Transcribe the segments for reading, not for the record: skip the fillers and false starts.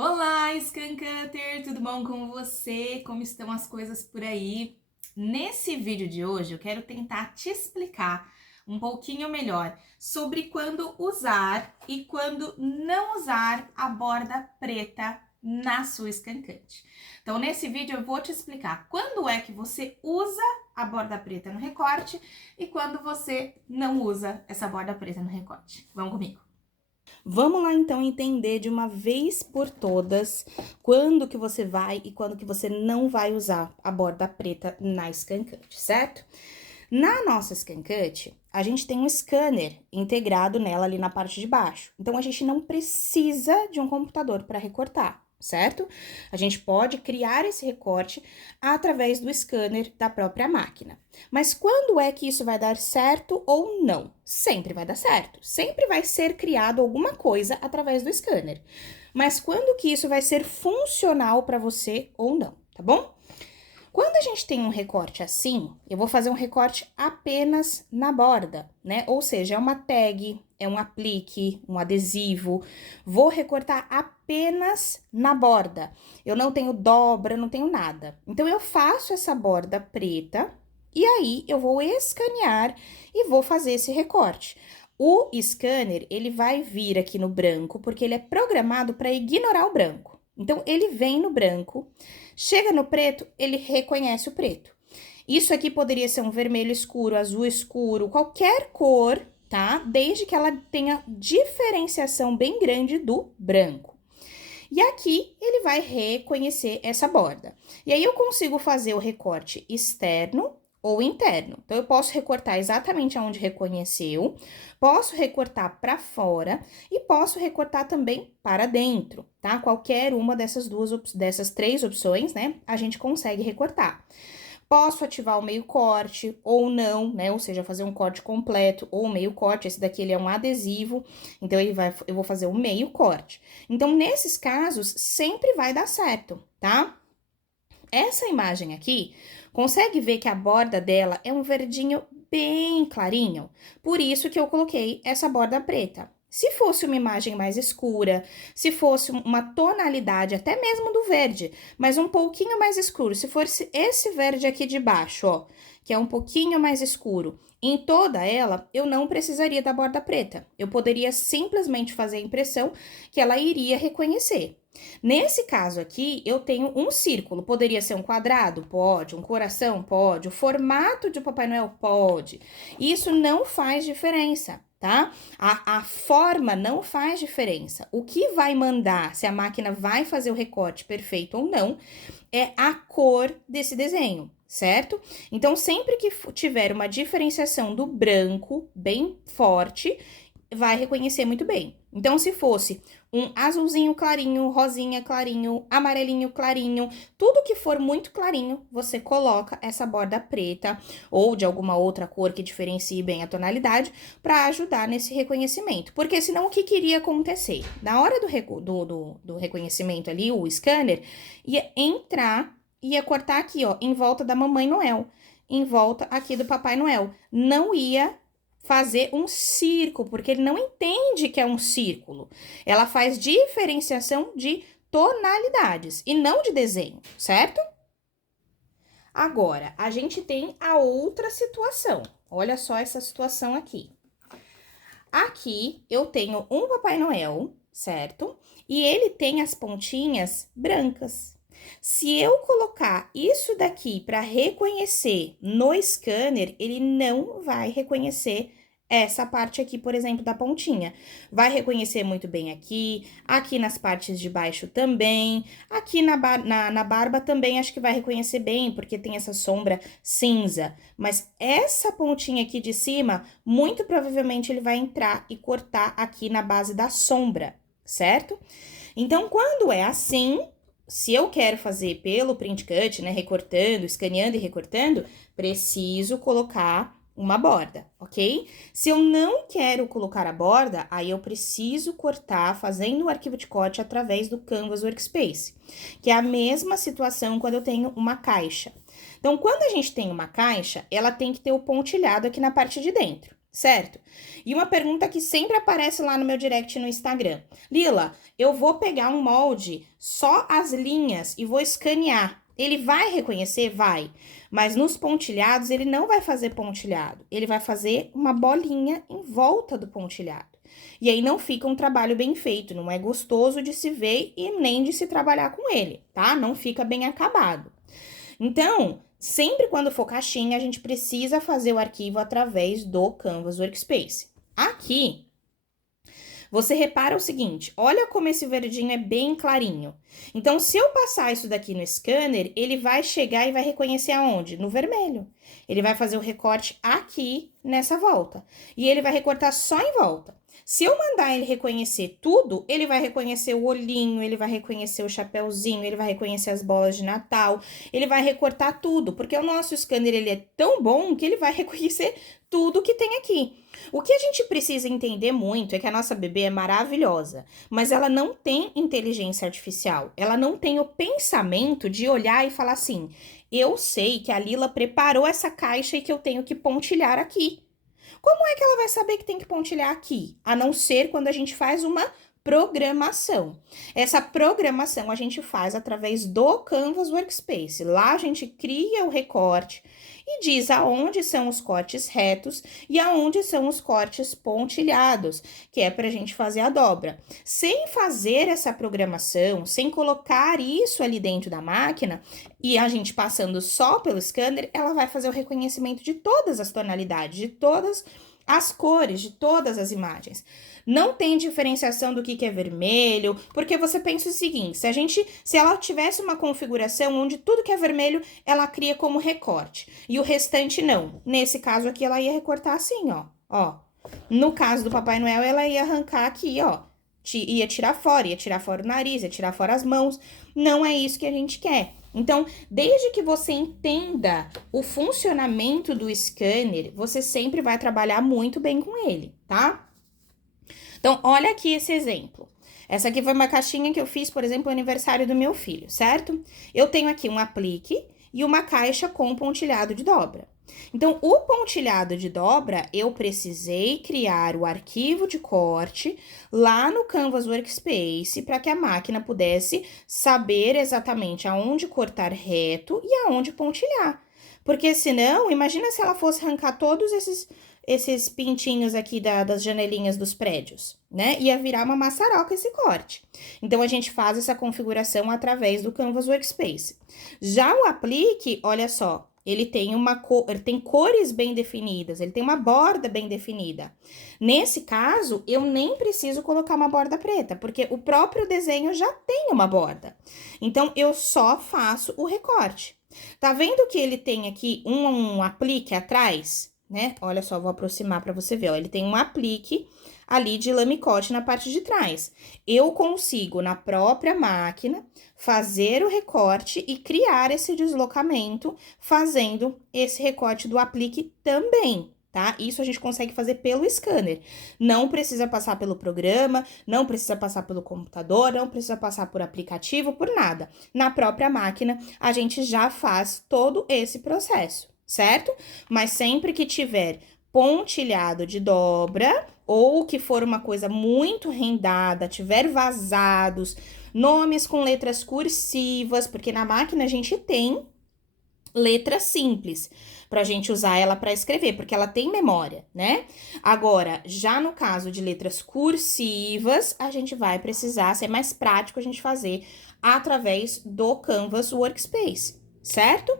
Olá, Scan Cutter, tudo bom com você? Como estão as coisas por aí? Nesse vídeo de hoje eu quero tentar te explicar um pouquinho melhor sobre quando usar e quando não usar a borda preta na sua Scan Cut. Então, nesse vídeo eu vou te explicar quando é que você usa a borda preta no recorte e quando você não usa essa borda preta no recorte. Vamos comigo! Vamos lá então entender de uma vez por todas quando que você vai e quando que você não vai usar a borda preta na Scan Cut, certo? Na nossa Scan Cut, a gente tem um scanner integrado nela ali na parte de baixo. Então, a gente não precisa de um computador para recortar, certo? A gente pode criar esse recorte através do scanner da própria máquina. Mas quando é que isso vai dar certo ou não? Sempre vai dar certo. Sempre vai ser criado alguma coisa através do scanner. Mas quando que isso vai ser funcional para você ou não, tá bom? Quando a gente tem um recorte assim, eu vou fazer um recorte apenas na borda, né? Ou seja, é uma tag, é um aplique, um adesivo. Vou recortar apenas na borda. Eu não tenho dobra, não tenho nada. Então, eu faço essa borda preta e aí eu vou escanear e vou fazer esse recorte. O scanner, ele vai vir aqui no branco, porque ele é programado para ignorar o branco. Então, ele vem no branco, chega no preto, ele reconhece o preto. Isso aqui poderia ser um vermelho escuro, azul escuro, qualquer cor, tá? Desde que ela tenha diferenciação bem grande do branco. E aqui, ele vai reconhecer essa borda. E aí, eu consigo fazer o recorte externo ou interno. Então, eu posso recortar exatamente aonde reconheceu, posso recortar para fora e posso recortar também para dentro, tá? Qualquer uma dessas três opções, né? A gente consegue recortar. Posso ativar o meio corte ou não, né? Ou seja, fazer um corte completo ou meio corte. Esse daqui ele é um adesivo, então eu vou fazer o meio corte. Então, nesses casos, sempre vai dar certo, tá? Essa imagem aqui, consegue ver que a borda dela é um verdinho bem clarinho? Por isso que eu coloquei essa borda preta. Se fosse uma imagem mais escura, se fosse uma tonalidade até mesmo do verde, mas um pouquinho mais escuro, se fosse esse verde aqui de baixo, ó, que é um pouquinho mais escuro, em toda ela, eu não precisaria da borda preta. Eu poderia simplesmente fazer a impressão que ela iria reconhecer. Nesse caso aqui, eu tenho um círculo. Poderia ser um quadrado? Pode. Um coração? Pode. O formato de Papai Noel? Pode. Isso não faz diferença, tá? A forma não faz diferença. O que vai mandar se a máquina vai fazer o recorte perfeito ou não é a cor desse desenho, certo? Então, sempre que tiver uma diferenciação do branco bem forte, vai reconhecer muito bem. Então, se fosse um azulzinho clarinho, rosinha clarinho, amarelinho clarinho, tudo que for muito clarinho, você coloca essa borda preta ou de alguma outra cor que diferencie bem a tonalidade para ajudar nesse reconhecimento. Porque senão o que queria acontecer? Na hora do reconhecimento ali, o scanner ia entrar, ia cortar aqui, ó, em volta da Mamãe Noel, em volta aqui do Papai Noel. Não ia fazer um círculo, porque ele não entende que é um círculo. Ela faz diferenciação de tonalidades e não de desenho, certo? Agora, a gente tem a outra situação. Olha só essa situação aqui. Aqui eu tenho um Papai Noel, certo? E ele tem as pontinhas brancas. Se eu colocar isso daqui para reconhecer no scanner, ele não vai reconhecer essa parte aqui, por exemplo, da pontinha. Vai reconhecer muito bem aqui, aqui nas partes de baixo também, aqui na barba também acho que vai reconhecer bem, porque tem essa sombra cinza. Mas essa pontinha aqui de cima, muito provavelmente ele vai entrar e cortar aqui na base da sombra, certo? Então, quando é assim, se eu quero fazer pelo print cut, né, recortando, escaneando e recortando, preciso colocar uma borda, ok? Se eu não quero colocar a borda, aí eu preciso cortar fazendo o arquivo de corte através do Canvas Workspace, que é a mesma situação quando eu tenho uma caixa. Então, quando a gente tem uma caixa, ela tem que ter o pontilhado aqui na parte de dentro, certo? E uma pergunta que sempre aparece lá no meu direct no Instagram. Lila, eu vou pegar um molde, só as linhas, e vou escanear. Ele vai reconhecer? Vai. Mas nos pontilhados, ele não vai fazer pontilhado. Ele vai fazer uma bolinha em volta do pontilhado. E aí não fica um trabalho bem feito, não é gostoso de se ver e nem de se trabalhar com ele, tá? Não fica bem acabado. Então, sempre quando for caixinha, a gente precisa fazer o arquivo através do Canvas Workspace. Aqui, você repara o seguinte, olha como esse verdinho é bem clarinho. Então, se eu passar isso daqui no scanner, ele vai chegar e vai reconhecer aonde? No vermelho. Ele vai fazer o recorte aqui nessa volta. E ele vai recortar só em volta. Se eu mandar ele reconhecer tudo, ele vai reconhecer o olhinho, ele vai reconhecer o chapéuzinho, ele vai reconhecer as bolas de Natal, ele vai recortar tudo, porque o nosso scanner ele é tão bom que ele vai reconhecer tudo que tem aqui. O que a gente precisa entender muito é que a nossa bebê é maravilhosa, mas ela não tem inteligência artificial, ela não tem o pensamento de olhar e falar assim, eu sei que a Lila preparou essa caixa e que eu tenho que pontilhar aqui. Como é que ela vai saber que tem que pontilhar aqui? A não ser quando a gente faz uma programação. Essa programação a gente faz através do Canvas Workspace. Lá a gente cria o recorte e diz aonde são os cortes retos e aonde são os cortes pontilhados, que é para a gente fazer a dobra. Sem fazer essa programação, sem colocar isso ali dentro da máquina, e a gente passando só pelo scanner, ela vai fazer o reconhecimento de todas as tonalidades, de todas as cores, de todas as imagens. Não tem diferenciação do que é vermelho, porque você pensa o seguinte, se ela tivesse uma configuração onde tudo que é vermelho, ela cria como recorte, e o restante não. Nesse caso aqui, ela ia recortar assim, ó. No caso do Papai Noel, ela ia arrancar aqui, ó. Ia tirar fora o nariz, ia tirar fora as mãos. Não é isso que a gente quer. Então, desde que você entenda o funcionamento do scanner, você sempre vai trabalhar muito bem com ele, tá? Então, olha aqui esse exemplo. Essa aqui foi uma caixinha que eu fiz, por exemplo, no aniversário do meu filho, certo? Eu tenho aqui um aplique e uma caixa com pontilhado de dobra. Então, o pontilhado de dobra, eu precisei criar o arquivo de corte lá no Canvas Workspace para que a máquina pudesse saber exatamente aonde cortar reto e aonde pontilhar. Porque senão, imagina se ela fosse arrancar todos esses pintinhos aqui das janelinhas dos prédios, né? Ia virar uma maçaroca esse corte. Então, a gente faz essa configuração através do Canvas Workspace. Já o aplique, olha só, ele tem cores bem definidas, ele tem uma borda bem definida. Nesse caso, eu nem preciso colocar uma borda preta, porque o próprio desenho já tem uma borda. Então, eu só faço o recorte. Tá vendo que ele tem aqui um aplique atrás, né? Olha só, vou aproximar para você ver, ó. Ele tem um aplique ali de lamicote na parte de trás. Eu consigo, na própria máquina, fazer o recorte e criar esse deslocamento fazendo esse recorte do aplique também, tá? Isso a gente consegue fazer pelo scanner. Não precisa passar pelo programa, não precisa passar pelo computador, não precisa passar por aplicativo, por nada. Na própria máquina, a gente já faz todo esse processo, certo? Mas sempre que tiver pontilhado de dobra, ou que for uma coisa muito rendada, tiver vazados, nomes com letras cursivas, porque na máquina a gente tem letra simples, pra gente usar ela para escrever, porque ela tem memória, né? Agora, já no caso de letras cursivas, a gente vai precisar, ser mais prático a gente fazer através do Canvas Workspace, certo?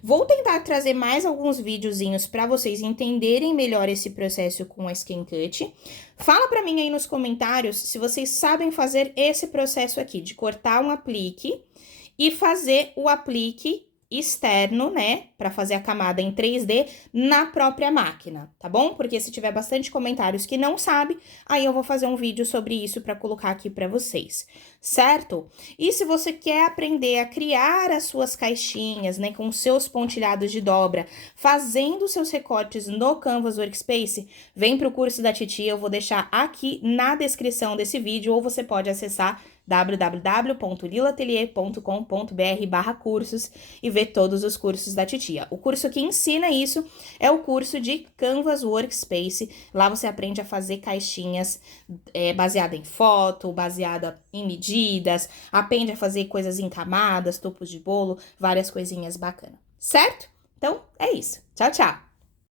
Vou tentar trazer mais alguns videozinhos para vocês entenderem melhor esse processo com a Scan Cut. Fala para mim aí nos comentários se vocês sabem fazer esse processo aqui, de cortar um aplique e fazer o aplique externo, né, para fazer a camada em 3D na própria máquina, tá bom? Porque se tiver bastante comentários que não sabe, aí eu vou fazer um vídeo sobre isso para colocar aqui para vocês, certo? E se você quer aprender a criar as suas caixinhas, né, com seus pontilhados de dobra, fazendo seus recortes no Canvas Workspace, vem pro curso da Titi, eu vou deixar aqui na descrição desse vídeo, ou você pode acessar www.lilatelier.com.br/cursos e ver todos os cursos da titia. O curso que ensina isso é o curso de Canvas Workspace. Lá você aprende a fazer caixinhas baseada em foto, baseada em medidas, aprende a fazer coisas em camadas, topos de bolo, várias coisinhas bacanas, certo? Então, é isso. Tchau, tchau!